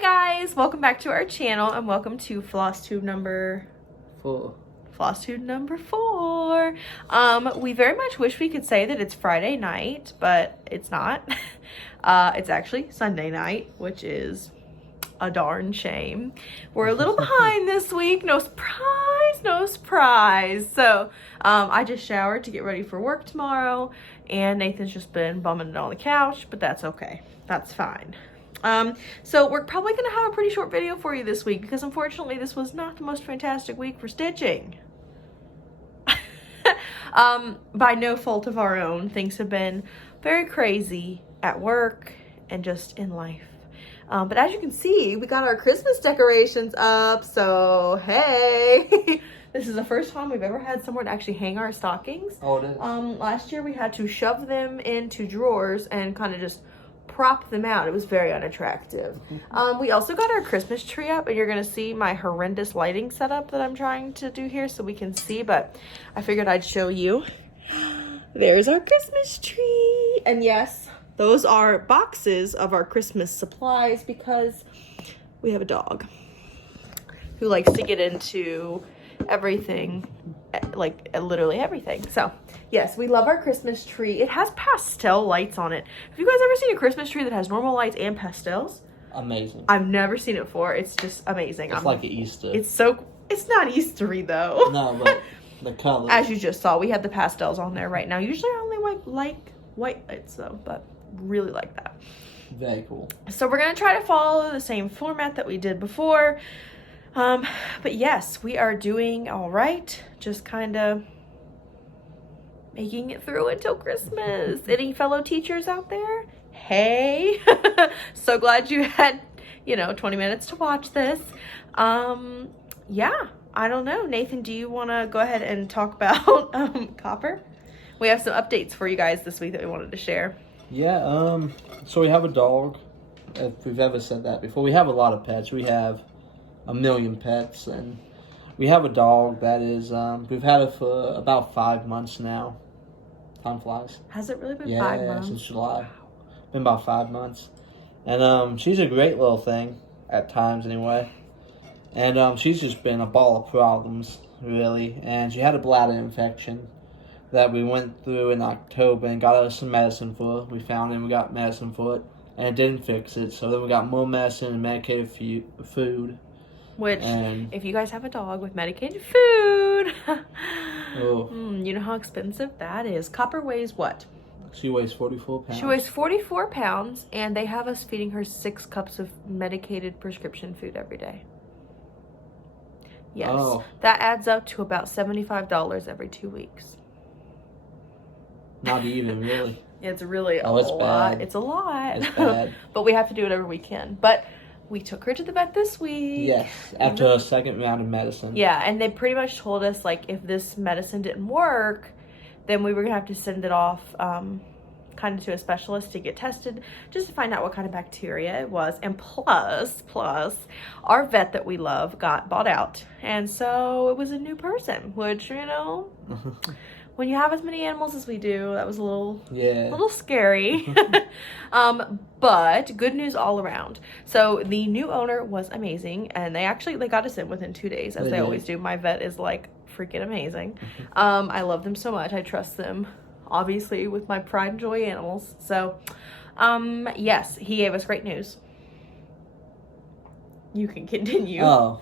guys, welcome back to our channel and welcome to Flosstube number 4. Flosstube number 4. We very much wish we could say that it's Friday night, but it's not. It's actually Sunday night, which is a darn shame. We're a little behind this week. No surprise, no surprise. So I just showered to get ready for work tomorrow, and Nathan's just been bumming it on the couch, but that's okay. That's fine. So we're probably gonna have a pretty short video for you this week because unfortunately this was not the most fantastic week for stitching. By no fault of our own, things have been very crazy at work and just in life. But as you can see, we got our Christmas decorations up, so hey. This is the first time we've ever had somewhere to actually hang our stockings. Oh, it is. Last year we had to shove them into drawers and kind of just prop them out. It was very unattractive. We also got our Christmas tree up, and you're gonna see my horrendous lighting setup that I'm trying to do here so we can see, but I figured I'd show you. There's our Christmas tree. And yes, those are boxes of our Christmas supplies because we have a dog who likes to get into everything, like literally everything. So yes, we love our Christmas tree. It has pastel lights on it. Have you guys ever seen a Christmas tree that has normal lights and pastels? Amazing. I've never seen it before. It's just amazing. It's like an Easter. It's not Eastery though. No, but the colors. As you just saw, we have the pastels on there right now. Usually I only like white lights though, but really like that. Very cool. So we're gonna try to follow the same format that we did before. But yes, we are doing all right. Just kind of making it through until Christmas. Any fellow teachers out there? Hey, so glad you had, 20 minutes to watch this. Yeah, I don't know. Nathan, do you want to go ahead and talk about Copper? We have some updates for you guys this week that we wanted to share. Yeah, so we have a dog, if we've ever said that before. We have a lot of pets. We have a million pets, and we have a dog that is, we've had it for about 5 months now. Time flies. Has it really been 5 months? Yeah, since July. Been about 5 months. And she's a great little thing, at times anyway. And she's just been a ball of problems, really. And she had a bladder infection that we went through in October and got her some medicine for. We found it and we got medicine for it. And it didn't fix it. So then we got more medicine and medicated food. Which, if you guys have a dog with medicated food, oh. You know how expensive that is. Copper weighs what? She weighs 44 pounds. She weighs 44 pounds, and they have us feeding her 6 cups of medicated prescription food every day. Yes. Oh. That adds up to about $75 every 2 weeks. Not even, really. It's really a lot. Bad. It's a lot. It's bad. But we have to do it every weekend. But we took her to the vet this week. Yes, after a second round of medicine. Yeah, and they pretty much told us, like, if this medicine didn't work, then we were going to have to send it off kind of to a specialist to get tested, just to find out what kind of bacteria it was. And plus, our vet that we love got bought out. And so it was a new person, which, when you have as many animals as we do, that was a little scary. But good news all around. So the new owner was amazing, and they got us in within 2 days, as they always do. My vet is like freaking amazing. I love them so much. I trust them, obviously, with my pride and joy animals. So yes, he gave us great news. You can continue. Oh.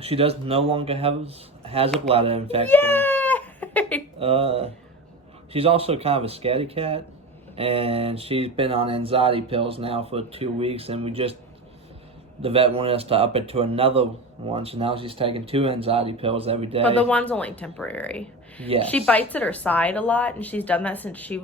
She does no longer has a bladder infection. Yay! She's also kind of a scaredy cat, and she's been on anxiety pills now for 2 weeks, and the vet wanted us to up it to another one, so now she's taking 2 anxiety pills every day. But the one's only temporary. Yes. She bites at her side a lot, and she's done that since we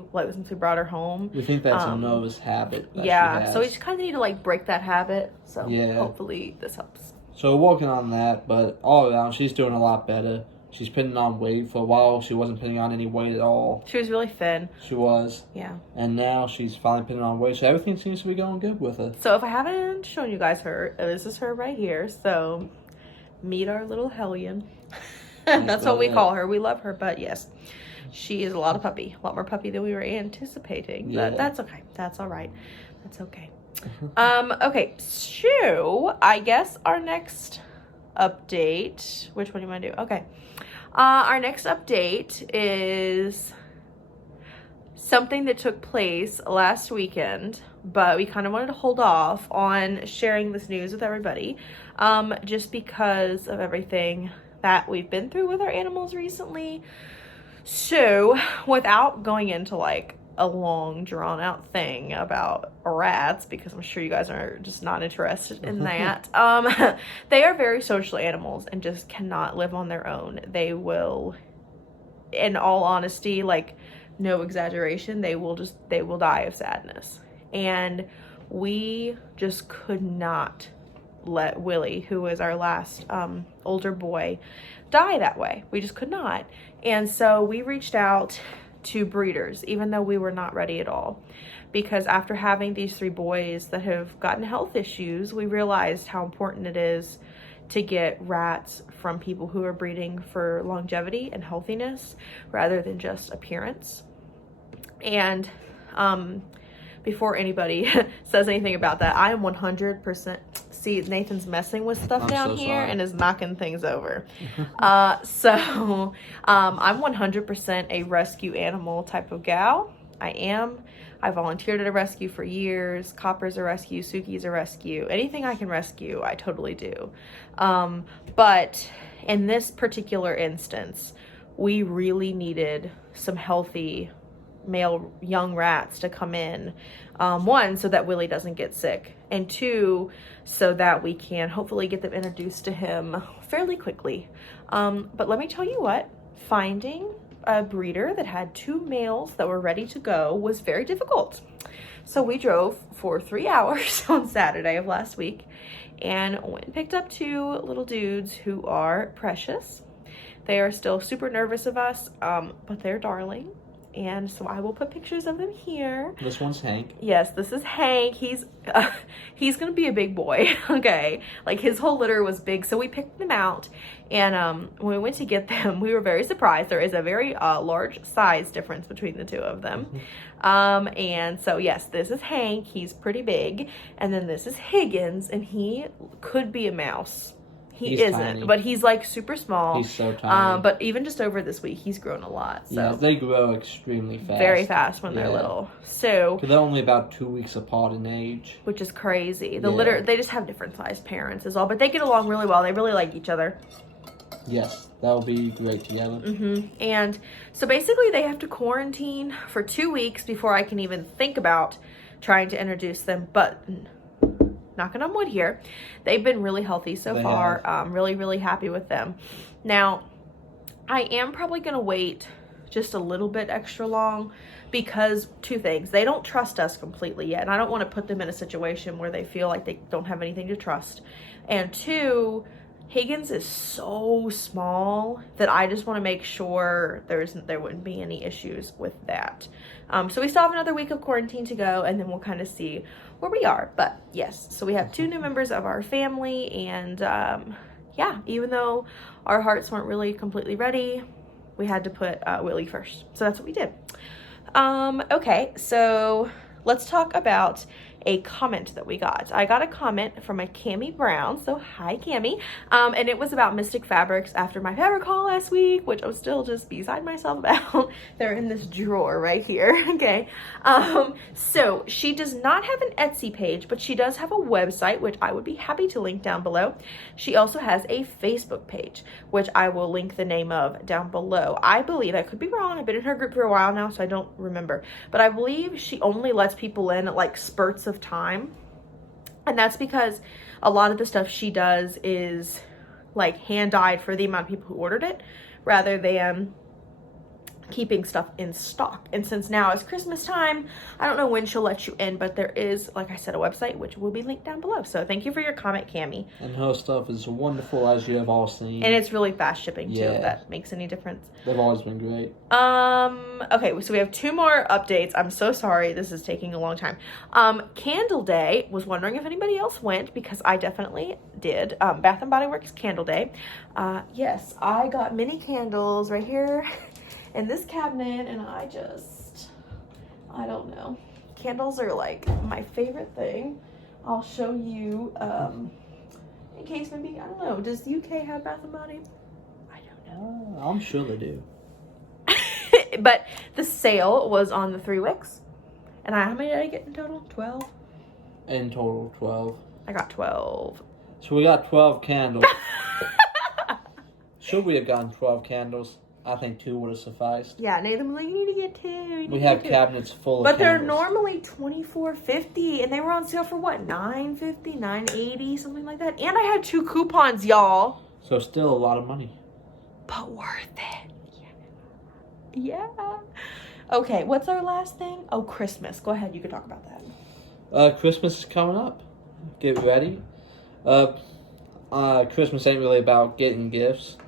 brought her home. We think that's a nervous habit. Yeah, so we just kind of need to break that habit. So hopefully this helps. So we're working on that, but all around she's doing a lot better. She's putting on weight. For a while, she wasn't putting on any weight at all. She was really thin. She was. Yeah. And now she's finally putting on weight, so everything seems to be going good with her. So if I haven't shown you guys her, this is her right here. So meet our little hellion. That's what we call her. We love her, but yes, she is a lot more puppy than we were anticipating. But that's okay. That's all right. That's okay. Okay, so I guess our next update, which one do you want to do? Okay. Our next update is something that took place last weekend, but we kind of wanted to hold off on sharing this news with everybody, just because of everything that we've been through with our animals recently. So, without going into like a long drawn out thing about rats, because I'm sure you guys are just not interested in that. They are very social animals and just cannot live on their own. They will, in all honesty, like no exaggeration, they will die of sadness. And we just could not let Willie, who was our last older boy, die that way. We just could not. And so we reached out to breeders, even though we were not ready at all, because after having these 3 boys that have gotten health issues, we realized how important it is to get rats from people who are breeding for longevity and healthiness rather than just appearance. And before anybody says anything about that, I am 100%. See, Nathan's messing with stuff down here and is knocking things over. So I'm 100% a rescue animal type of gal. I am. I volunteered at a rescue for years. Copper's a rescue. Suki's a rescue. Anything I can rescue, I totally do. But in this particular instance, we really needed some healthy male young rats to come in. 1, so that Willie doesn't get sick, and 2, so that we can hopefully get them introduced to him fairly quickly. But let me tell you what, finding a breeder that had 2 males that were ready to go was very difficult. So we drove for 3 hours on Saturday of last week and went and picked up 2 little dudes who are precious. They are still super nervous of us, but they're darling. And so I will put pictures of them here. This one's Hank. Yes, this is Hank. He's gonna be a big boy. Okay, like his whole litter was big, so we picked them out. And when we went to get them, we were very surprised. There is a very large size difference between the 2 of them. And so yes, this is Hank. He's pretty big. And then this is Higgins, and he could be a mouse. He's isn't, tiny. But he's like super small. He's so tiny. But even just over this week, he's grown a lot. So yeah, they grow extremely fast. Very fast when they're little. So they're only about 2 weeks apart in age, which is crazy. The litter, they just have different sized parents is all, but they get along really well. They really like each other. Yes, that'll be great together. And so basically, they have to quarantine for 2 weeks before I can even think about trying to introduce them. But knocking on wood here, they've been really healthy so far. Really, really happy with them. Now, I am probably going to wait just a little bit extra long because 2 things. They don't trust us completely yet, and I don't want to put them in a situation where they feel like they don't have anything to trust. And 2, Higgins is so small that I just want to make sure there wouldn't be any issues with that. So we still have another week of quarantine to go, and then we'll kind of see where we are. But yes, so we have 2 new members of our family, and yeah, even though our hearts weren't really completely ready, we had to put Willie first. So that's what we did. Okay, so let's talk about a comment that we got. I got a comment from a Cammie Brown, so hi Cammie, and it was about Mystic Fabrics after my fabric haul last week, which I was still just beside myself about. They're in this drawer right here. Okay, so she does not have an Etsy page, but she does have a website, which I would be happy to link down below. She also has a Facebook page, which I will link the name of down below. I believe, I could be wrong, I've been in her group for a while now, so I don't remember, but I believe she only lets people in at like spurts of time, and that's because a lot of the stuff she does is like hand dyed for the amount of people who ordered it rather than keeping stuff in stock. And since now it's Christmas time, I don't know when she'll let you in, but there is, like I said, a website which will be linked down below. So thank you for your comment, Cammie. And her stuff is wonderful, as you have all seen. And it's really fast shipping too, if that makes any difference. They've always been great. Okay, so we have 2 more updates. I'm so sorry, this is taking a long time. Candle Day, was wondering if anybody else went, because I definitely did. Bath & Body Works Candle Day. Yes, I got mini candles right here in this cabinet, and I don't know. Candles are like my favorite thing. I'll show you, in case maybe, I don't know, does the UK have Bath and Body? I don't know. I'm sure they do. But the sale was on the 3 wicks. And how many did I get in total? 12? In total, 12. I got 12. So we got 12 candles. Should we have gotten 12 candles? I think 2 would have sufficed. Yeah, Nathan was like, you need to get 2. We have cabinets full of But they're candles. normally $24.50, and they were on sale for what, $9.50, $9.80, something like that. And I had 2 coupons, y'all. So still a lot of money. But worth it. Yeah. Okay, what's our last thing? Oh, Christmas. Go ahead, you can talk about that. Christmas is coming up. Get ready. Christmas ain't really about getting gifts.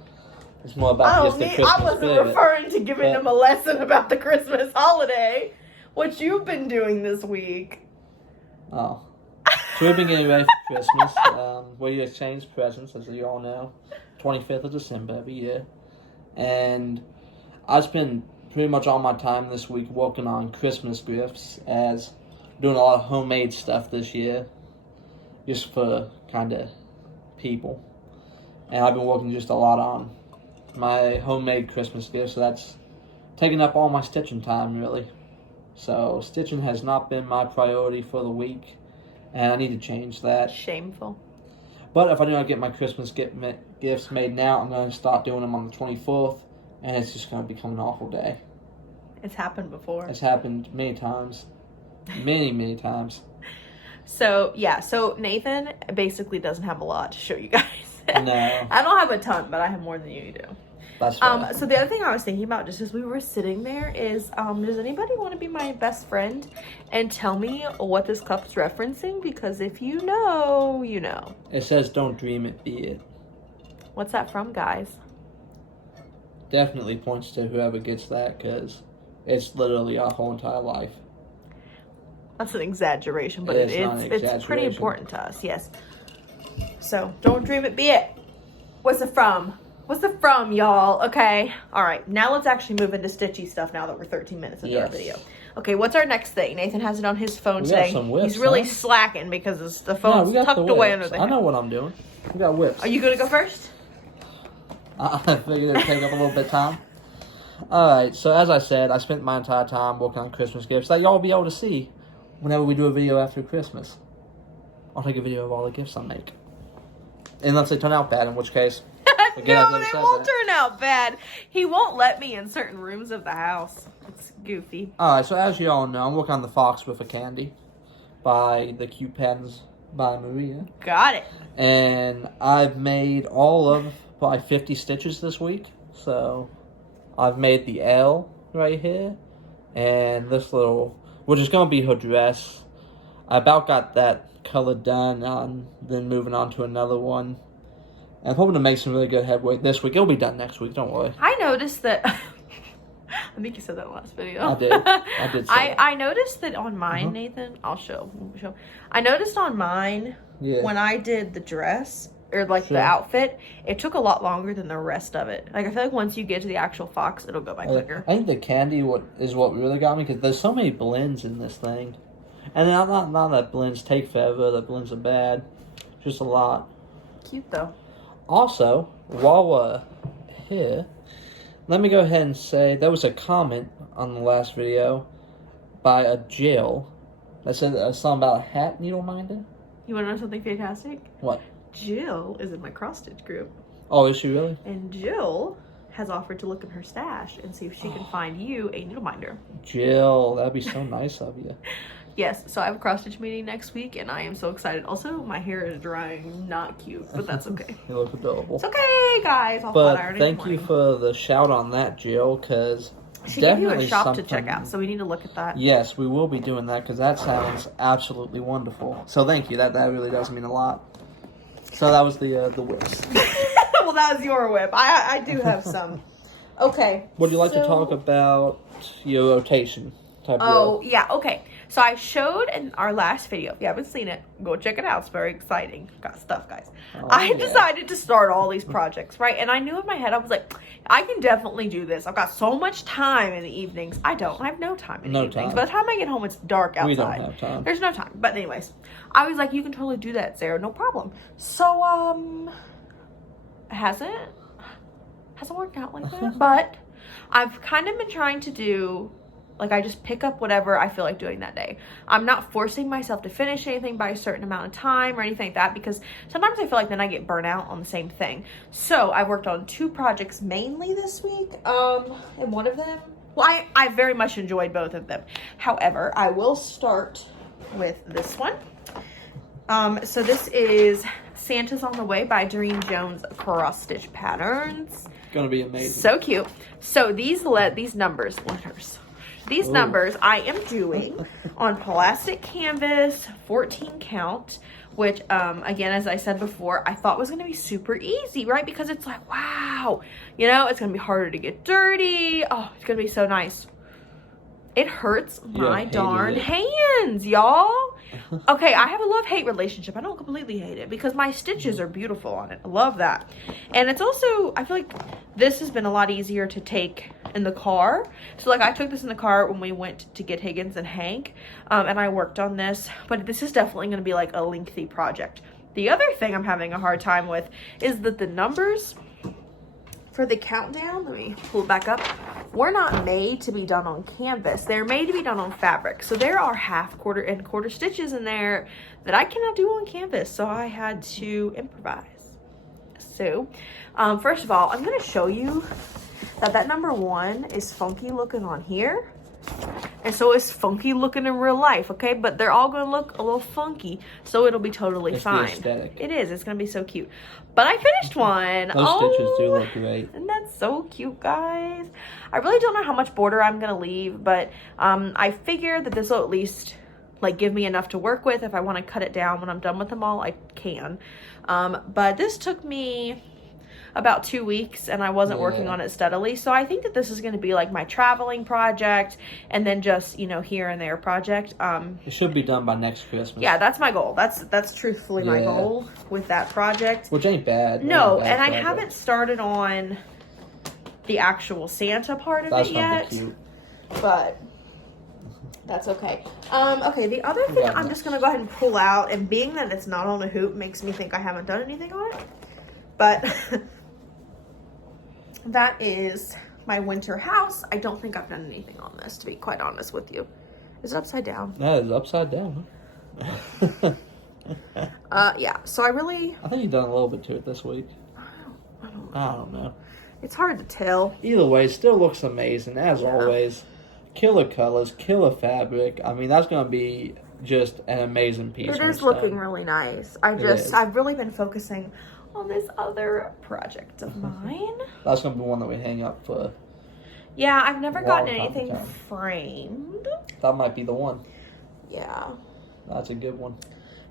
It's more about just the Christmas I wasn't spirit. referring to giving them a lesson about the Christmas holiday. What you've been doing this week. Oh. So we've been getting ready for Christmas. We exchange presents, as you all know. 25th of December every year. And I spend pretty much all my time this week working on Christmas gifts, as doing a lot of homemade stuff this year. Just for kind of people. And I've been working just a lot on my homemade Christmas gifts, so that's taking up all my stitching time, really. So stitching has not been my priority for the week, and I need to change that. Shameful. But if I do not get my Christmas gifts made now, I'm going to start doing them on the 24th, and it's just going to become an awful day. It's happened before. It's happened many times. Many times. So, yeah. So, Nathan basically doesn't have a lot to show you guys. No. I don't have a ton, but I have more than you do. That's right. So the other thing I was thinking about just as we were sitting there is, does anybody want to be my best friend and tell me what this cup's referencing? Because if you know, you know. It says, don't dream it, be it. What's that from, guys? Definitely points to whoever gets that, because it's literally our whole entire life. That's an exaggeration, but It's not an it's pretty exaggeration. important to us, yes. So, don't dream it, be it. What's it from? What's it from, y'all? Okay. All right. Now let's actually move into stitchy stuff now that we're 13 minutes into our video. Okay, what's our next thing? Nathan has it on his phone We today. got some whips, He's really huh? slacking because the No, phone's we got tucked the away whips. under the I know what I'm doing. We got whips. Are you going to go first? I figured it'd take up a little bit of time. Alright, so as I said, I spent my entire time working on Christmas gifts that y'all will be able to see whenever we do a video after Christmas. I'll take a video of all the gifts I make. Unless they turn out bad, in which case... No, they won't turn out bad. He won't let me in certain rooms of the house. It's goofy. Alright, so as you all know, I'm working on The Fox with a Candy by the Cute Patterns by Maria. Got it. And I've made all of probably 50 stitches this week. So I've made the L right here. And this little, which is going to be her dress. I about got that color done, then moving on to another one. And I'm hoping to make some really good headway this week. It'll be done next week, don't worry. I noticed that... I think you said that in the last video. I did. I did say that. I noticed that on mine, Nathan, I'll show. I noticed on mine, when I did the dress, or like the outfit, it took a lot longer than the rest of it. Like, I feel like once you get to the actual fox, it'll go by quicker. I think the candy is what really got me, because there's so many blends in this thing. And not that blends take forever, that blends are bad. Just a lot. Cute, though. Also, while we're here, let me go ahead and say there was a comment on the last video by a Jill that said something about a hat needle minder. You want to know something fantastic? What? Jill is in my cross-stitch group. Oh, is she really? And Jill has offered to look in her stash and see if she can find you a needle minder. Jill, that'd be so nice of you. Yes, so I have a cross-stitch meeting next week, and I am so excited. Also, my hair is drying. Not cute, but that's okay. You look adorable. It's okay, guys. But thank you for the shout on that, Jill, because she gave you a shop to check out, so we need to look at that. Yes, we will be doing that, because that sounds absolutely wonderful. So thank you. That really does mean a lot. So that was the whips. Well, that was your whip. I do have some. Okay. Would you like to talk about your rotation type yeah, okay. So I showed in our last video, if you haven't seen it, go check it out. It's very exciting. Got stuff, guys. Oh, I yeah. decided to start all these projects, right? And I knew in my head, I was like, I can definitely do this. I've got so much time in the evenings. I have no time in the evenings. Time. By the time I get home, it's dark outside. We don't have time. There's no time. But anyways, I was like, you can totally do that, Sarah. No problem. So, hasn't worked out like that. But I've kind of been trying to do, like, I just pick up whatever I feel like doing that day. I'm not forcing myself to finish anything by a certain amount of time or anything like that, because sometimes I feel like then I get burnt out on the same thing. So I worked on 2 projects mainly this week. And one of them, well, I very much enjoyed both of them. However, I will start with this one. So this is Santa's on the Way by Doreen Jones Cross Stitch Patterns. Gonna be amazing. So cute. So these numbers I am doing on plastic canvas, 14 count, which again, as I said before, I thought was gonna be super easy, right? Because it's like, wow, you know, it's gonna be harder to get dirty. Oh, it's gonna be so nice. It hurts my darn hands, y'all. Okay, I have a love-hate relationship. I don't completely hate it because my stitches are beautiful on it. I love that. And it's also, I feel like this has been a lot easier to take in the car. So like I took this in the car when we went to get Higgins and Hank, and I worked on this, but this is definitely going to be like a lengthy project. The other thing I'm having a hard time with is that the numbers for the countdown, let me pull it back up, were not made to be done on canvas. They're made to be done on fabric. So there are half, quarter, and quarter stitches in there that I cannot do on canvas. So I had to improvise. So first of all, I'm gonna show you that number 1 is funky looking on here. And so it's funky looking in real life, okay? But they're all gonna look a little funky, so it'll be totally fine. Aesthetic. It is, it's gonna be so cute. But I finished one. Those stitches do look great. And that's so cute, guys. I really don't know how much border I'm gonna leave, but I figure that this will at least like give me enough to work with. If I wanna cut it down when I'm done with them all, I can. But this took me about 2 weeks and I wasn't working on it steadily. So I think that this is going to be like my traveling project and then just, you know, here and there project. It should be done by next Christmas. Yeah, that's my goal. That's truthfully my goal with that project. Which ain't bad. No, and I haven't started on the actual Santa part of it yet. Be cute. But that's okay. Okay, the other thing I'm just going to go ahead and pull out, and being that it's not on a hoop makes me think I haven't done anything on it. But that is my winter house. I don't think I've done anything on this, to be quite honest with you. Is it upside down? That is upside down. Yeah, so I think you've done a little bit to it this week. I don't know. It's hard to tell. Either way, it still looks amazing, as always. Killer colors, killer fabric. I mean, that's going to be just an amazing piece. It is looking really nice. I've really been focusing on this other project of mine. That's going to be one that we hang up for. Yeah, I've never gotten anything framed. That might be the one. Yeah. That's a good one.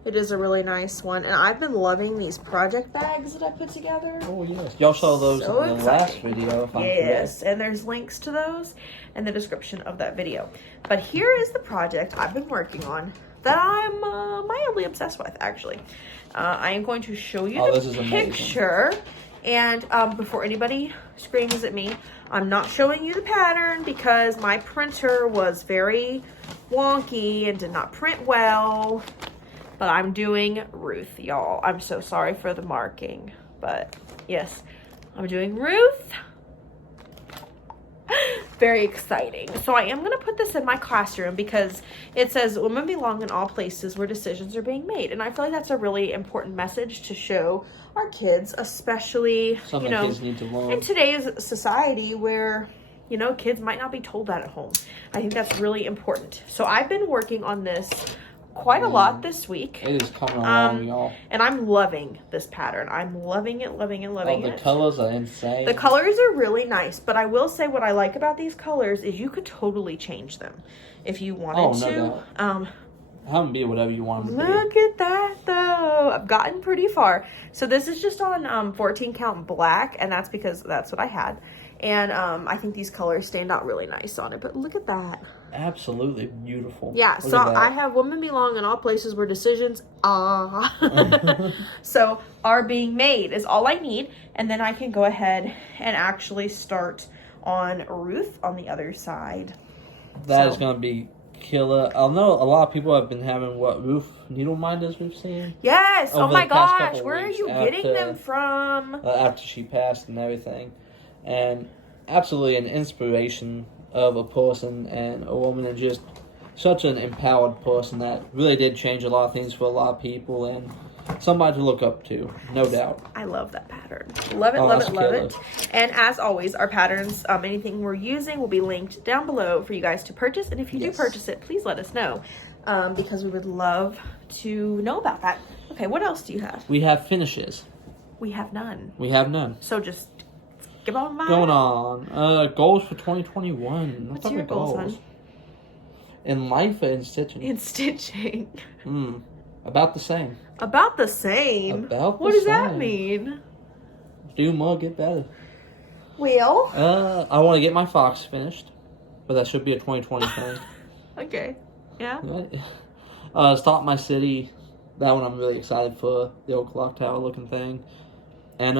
It is a really nice one. And I've been loving these project bags that I put together. Oh, yes. Y'all saw those in the last video, if I'm correct. Yes, and there's links to those in the description of that video. But here is the project I've been working on that I'm mildly obsessed with, actually. I am going to show you the picture. And before anybody screams at me, I'm not showing you the pattern because my printer was very wonky and did not print well. But I'm doing Ruth, y'all. I'm so sorry for the marking. But yes, I'm doing Ruth. Very exciting. So I am going to put this in my classroom because it says women belong in all places where decisions are being made. And I feel like that's a really important message to show our kids, especially, something kids need to learn. In today's society where, you know, kids might not be told that at home. I think that's really important. So I've been working on this quite a lot this week. It is coming along, y'all. And I'm loving this pattern. I'm loving it, loving it, loving it. The colors are insane. The colors are really nice, but I will say what I like about these colors is you could totally change them if you wanted to. Have them be whatever you want them to be. Look at that, though. I've gotten pretty far. So this is just on 14 count black, and that's because that's what I had. And I think these colors stand out really nice on it. But look at that. Absolutely beautiful. Yeah, Look so at that. I have women belong in all places where decisions so are being made is all I need. And then I can go ahead and actually start on Ruth on the other side. That is going to be killer. I know a lot of people have been having Ruth needle minders we've seen. Yes. Oh over my the past gosh. couple Where are weeks you getting them from? After she passed and everything. And absolutely an inspiration of a person and a woman, and just such an empowered person that really did change a lot of things for a lot of people, and somebody to look up to, no doubt. I love that pattern. Love it, Oh, love that's it, love killer. it. And as always, our patterns, anything we're using will be linked down below for you guys to purchase. And if you do purchase it, please let us know, because we would love to know about that. Okay, what else do you have? We have finishes. We have none. We have none. So just give on by. Going on. Goals for 2021. What's your goals, hon? In life and stitching. In stitching. About the same. About the same? About the What does that same. mean? Do more, get better. Well. I want to get my fox finished, but that should be a 2020 thing. Okay. Yeah. Right. Stop My City. That one I'm really excited for. The old clock tower looking thing. And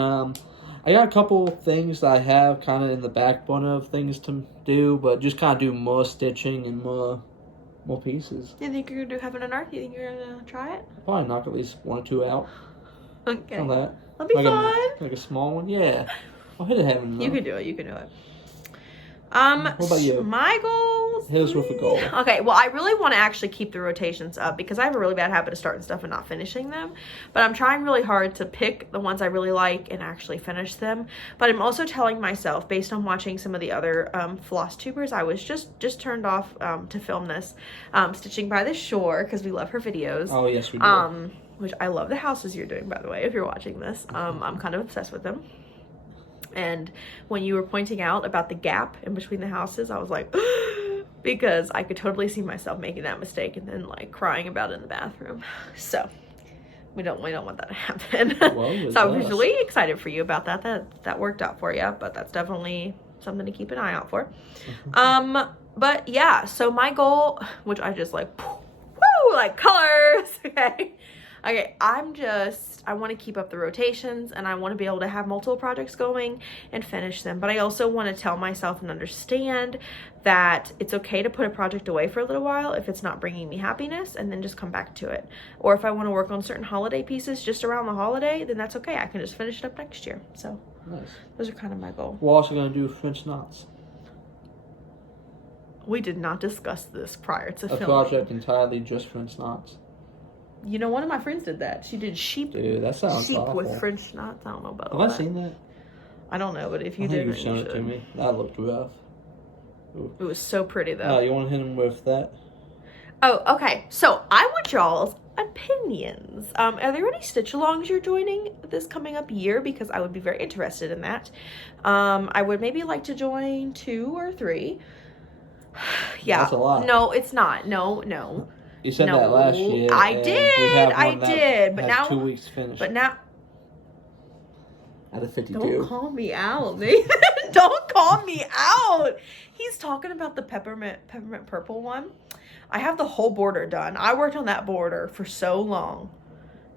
I got a couple things that I have kind of in the back burner of things to do, but just kind of do more stitching and more pieces. You think you're going to do heaven and earth? You think you're going to try it? Probably knock at least 1 or 2 out. Okay. On that. That'll be fun. Like a small one? Yeah. I'll hit a heaven and You earth. can do it. You can do it. What about you? My goals? Hit us with a goal. Okay, well, I really want to actually keep the rotations up because I have a really bad habit of starting stuff and not finishing them. But I'm trying really hard to pick the ones I really like and actually finish them. But I'm also telling myself, based on watching some of the other Flosstubers, I was just turned off to film this, Stitching by the Shore, because we love her videos. Oh, yes, we do. Which I love the houses you're doing, by the way, if you're watching this. I'm kind of obsessed with them. And when you were pointing out about the gap in between the houses, I was like, because I could totally see myself making that mistake and then like crying about it in the bathroom. So we don't want that to happen. So I was really excited for you about that. That worked out for you, but that's definitely something to keep an eye out for. But yeah, so my goal, which I just like, woo, like colors, okay. Okay, I want to keep up the rotations, and I want to be able to have multiple projects going and finish them. But I also want to tell myself and understand that it's okay to put a project away for a little while if it's not bringing me happiness, and then just come back to it. Or if I want to work on certain holiday pieces just around the holiday, then that's okay. I can just finish it up next year. So Nice. Those are kind of my goals. We're also going to do French knots. We did not discuss this prior to filming. A project entirely just French knots. You know, one of my friends did that. She did sheep. Dude, that sounds awful. With French knots. I don't know about Have all I that. seen that? I don't know, but if you I think didn't, you've shown it to me. That looked rough. Ooh. It was so pretty, though. You want to hit him with that? Oh, okay. So I want y'all's opinions. Are there any stitch-alongs you're joining this coming up year? Because I would be very interested in that. I would maybe like to join 2 or 3. Yeah. That's a lot. No, it's not. No. You said No, that last year. I and did, we have I one that did, but has now- 2 weeks to finish. But now, Out of 52. don't call me out, Nathan. Don't call me out. He's talking about the peppermint purple one. I have the whole border done. I worked on that border for so long.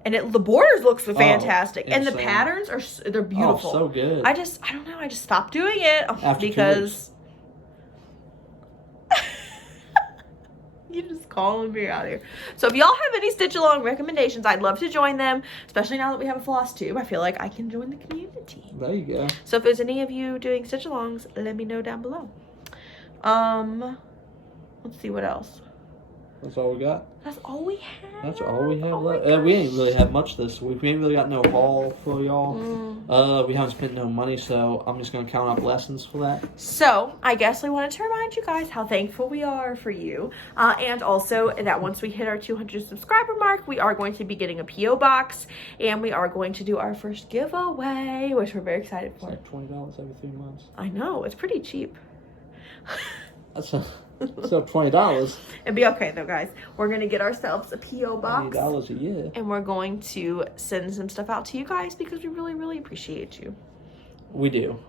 And the borders looks fantastic. And the insane. patterns they're beautiful. Oh, so good. I don't know. I just stopped doing it After 2 because you're just calling me out here. So if y'all have any stitch along recommendations, I'd love to join them, especially now that we have a Flosstube. I feel like I can join the community. There you go. So if there's any of you doing stitch alongs, let me know down below. Let's see what else. That's all we got. That's all we have. That's all we have Oh my left. We ain't gosh. really had much this week. We ain't really got no haul for y'all. We haven't spent no money, so I'm just gonna count up lessons for that. So I guess we wanted to remind you guys how thankful we are for you, and also that once we hit our 200 subscriber mark, we are going to be getting a PO box, and we are going to do our first giveaway, which we're very excited It's for. like $20 every 3 months. I know, it's pretty cheap. That's $20. It'd be okay though, guys. We're gonna get ourselves a PO box. $20 a year. And we're going to send some stuff out to you guys because we really, really appreciate you. We do.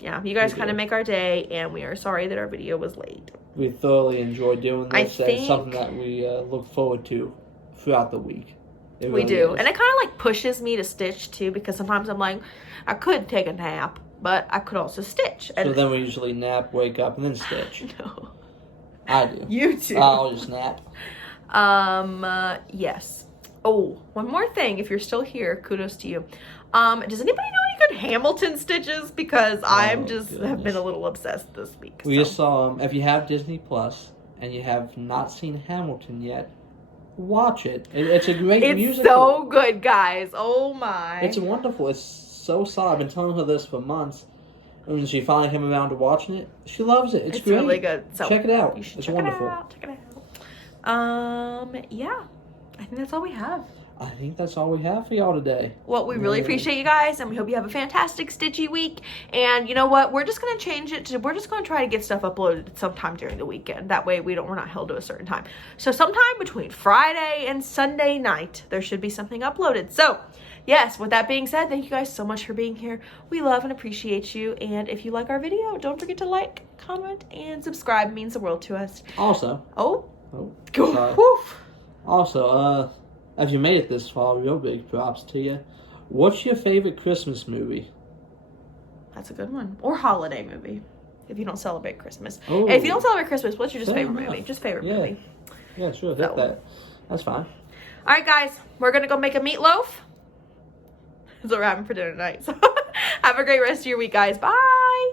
Yeah, you guys We kind of do. make our day, and we are sorry that our video was late. We thoroughly enjoy doing I this, and it's something that we look forward to throughout the week. It We really do. is. And it kind of like pushes me to stitch too, because sometimes I'm like, I could take a nap, but I could also stitch. And So then we usually nap, wake up, and then stitch. no. I do. You too. I'll just nap. Yes. Oh, one more thing. If you're still here, kudos to you. Does anybody know any good Hamilton stitches? Because I'm just have been goodness. a little obsessed this week. We so. just saw, if you have Disney Plus and you have not seen Hamilton yet, watch it. It's a great It's musical. so good, guys. Oh my. It's wonderful. It's so solid. I've been telling her this for months. And when she finally came around to watching it, she loves it. It's great. really good. So check it out. You should It's check wonderful. it out. Check it out. Yeah. I think that's all we have. I think that's all we have for y'all today. Well, we really appreciate you guys, and we hope you have a fantastic stitchy week. And you know what? We're just gonna change it to, we're just gonna try to get stuff uploaded sometime during the weekend. That way we're not held to a certain time. So sometime between Friday and Sunday night, there should be something uploaded. So yes, with that being said, thank you guys so much for being here. We love and appreciate you. And if you like our video, don't forget to like, comment, and subscribe. It means the world to us. Also, sorry. Woof. Also, if you made it this far, real big props to you. What's your favorite Christmas movie? That's a good one. Or holiday movie, if you don't celebrate Christmas. Oh. If you don't celebrate Christmas, what's your Fair favorite enough. movie? Just favorite Yeah. movie. Yeah, sure, hit That one. that. That's fine. All right, guys, we're gonna go make a meatloaf. That's what we're having for dinner tonight. So have a great rest of your week, guys. Bye.